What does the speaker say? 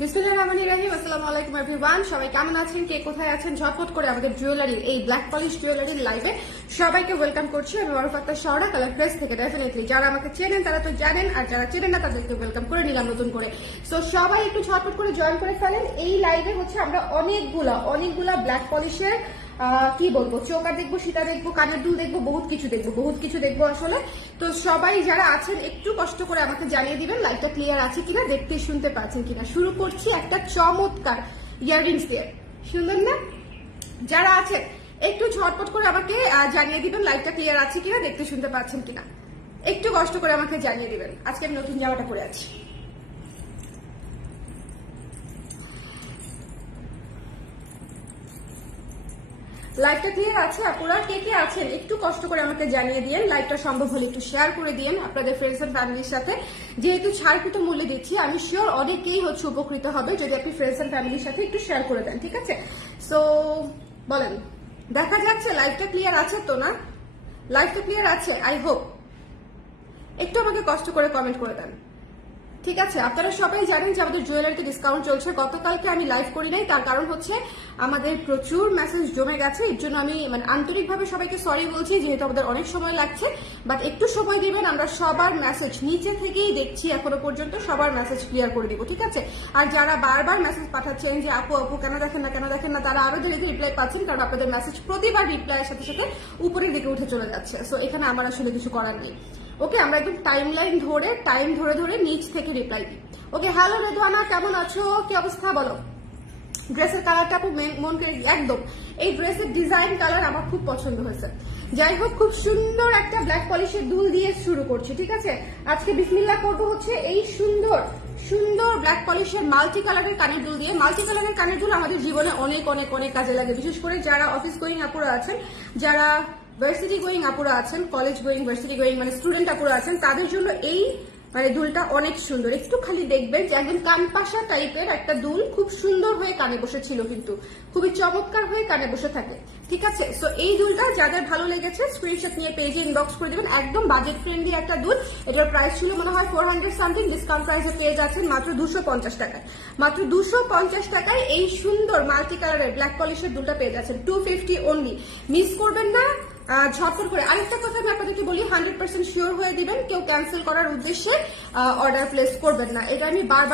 বিসমিল্লাহিররহমানিররহিম। আসসালামু আলাইকুম এভরিওয়ান, সবাই কেমন আছেন, কে কোথায় আছেন? ঝটপট করে আমাদের জুয়েলারির এই ব্ল্যাক পলিশ জুয়েলারির লাইভে সবাইকে ওয়েলকাম করছি। আমি ওয়ারফ আক্তার শাওরা, কালার প্রেস থেকে। ডেফিনেটলি যারা আমাকে চেনেন তারা তো জানেন, আর যারা চেনেন না তাদেরকে ওয়েলকাম করে নিলাম নতুন করে। সো সবাই একটু ঝটপট করে জয়েন করে ফেলেন। এই লাইভে হচ্ছে আমরা অনেকগুলা ব্ল্যাক পলিশের কি বলবো, চোকা দেখবো, সীতা দেখবো, কানের দুল দেখবো, বহুত কিছু দেখবো আসলে। তো সবাই যারা আছেন একটু কষ্ট করে আমাকে জানিয়ে দিবেন লাইভটা ক্লিয়ার আছে কিনা, দেখতে শুনতে পাচ্ছেন কিনা। শুরু করছি একটা চমৎকার ইয়াররিংস দিয়ে, সুন্দর না? যারা আছেন একটু ঝটপট করে আমাকে জানিয়ে দিবেন লাইভটা ক্লিয়ার আছে কিনা, দেখতে শুনতে পাচ্ছেন কিনা। একটু কষ্ট করে আমাকে জানিয়ে দিবেন। আজকে আমি নতুন জামাটা পরে আছি। লাইভটা ক্লিয়ার আছে? আপনারা কে কে আছেন একটু কষ্ট করে আমাকে জানিয়ে দিয়েন। লাইভটা সম্ভব হলে একটু শেয়ার করে দিয়েন আপনাদের ফ্রেন্ডস এন্ড ফ্যামিলির সাথে। যেহেতু ছাড়কৃত মূল্যে দিচ্ছি, আমি শিওর অনেকেই হচ্ছে উপকৃত হবে যদি আপনি ফ্রেন্ডস এন্ড ফ্যামিলির সাথে একটু শেয়ার করে দেন, ঠিক আছে? সো বলেন, দেখা যাচ্ছে লাইভটা ক্লিয়ার আছে তো? না, লাইভটা ক্লিয়ার আছে আই হোপ। একটু আমাকে কষ্ট করে কমেন্ট করে দেন, ঠিক আছে? আপনারা সবাই জানেন যে আমাদের জুয়েলারিতে ডিসকাউন্ট চলছে। গতকালকে আমি লাইভ করি নাই, তার কারণ হচ্ছে আমাদের প্রচুর মেসেজ জমে গেছে। এর জন্য আমি আন্তরিকভাবে সবাইকে সরি বলছি, যেহেতু আমাদের অনেক সময় লাগছে। বাট একটু সময় দিবেন, আমরা সবার মেসেজ নিচে থেকেই দেখছি এখনো পর্যন্ত, সবার মেসেজ ক্লিয়ার করে দিব, ঠিক আছে? আর যারা বারবার মেসেজ পাঠাচ্ছেন যে আপু কেন দেখেন না, তারা আরো দেরিতে রিপ্লাই পাচ্ছেন, কারণ আপনাদের মেসেজ প্রতিবার রিপ্লাইয়ের সাথে সাথে উপরের দিকে উঠে চলে যাচ্ছে। সো এখানে আমার আসলে কিছু করার নেই। ওকে, আমরা একদম টাইম ধরে নিচ থেকে রিপ্লাই দিই। ওকে, হ্যালো রেদওয়ানা, কেমন আছো? কি অবস্থা বলো? ড্রেসের কালারটা আপু মন করে একদম, এই ড্রেসের ডিজাইন কালার আমার খুব পছন্দ হয়েছে। যাই হোক, খুব সুন্দর একটা ব্ল্যাক পলিশের দুল দিয়ে শুরু করছি, ঠিক আছে? আজকে বিসমিল্লাহ করবো হচ্ছে এই সুন্দর ব্ল্যাক পলিশের মাল্টি কালারের কানের দুল দিয়ে। মাল্টি কালারের কানের দুল আমাদের জীবনে অনেক কাজে লাগে, বিশেষ করে যারা অফিস গোয়িং আপুরা আছেন, যারা ভার্সিটি গোয়িং আপুরা আছেন, college going, varsity going student আপুরা আছেন, তাদের জন্য এই দুলটা অনেক সুন্দর। একটু খালি দেখবেন যে একদম কানপাশা টাইপের একটা দুল, খুব সুন্দর হয়ে কানে বসেছিল, কিন্তু খুবই চমৎকার হয়ে কানে বসে থাকে, ঠিক আছে? সো এই দুলটা যাদের ভালো লেগেছে স্ক্রিনশট নিয়ে পেজে ইনবক্স করে দিবেন। একদম বাজেট ফ্রেন্ডলি একটা দুল। এটার প্রাইস ছিল মনে হয় 400 সামথিং, ডিসকাউন্ট প্রাইসে পেয়ে যাচ্ছেন মাত্র 250 টাকায়। মাত্র 250 টাকায় এই সুন্দর মাল্টি কালারের ব্ল্যাক পলিশের দুলটা পেয়ে যাচ্ছেন, 250 অনলি। মিস করবেন না, ঝটপট করে। আরেকটা কথা আমি আপনাদেরকে বলি, 100% শিওর হয়ে দিবেন, কেউ ক্যান্সেল করার উদ্দেশ্যে অর্ডার প্লেস করবেন না। এটা আমি বারবার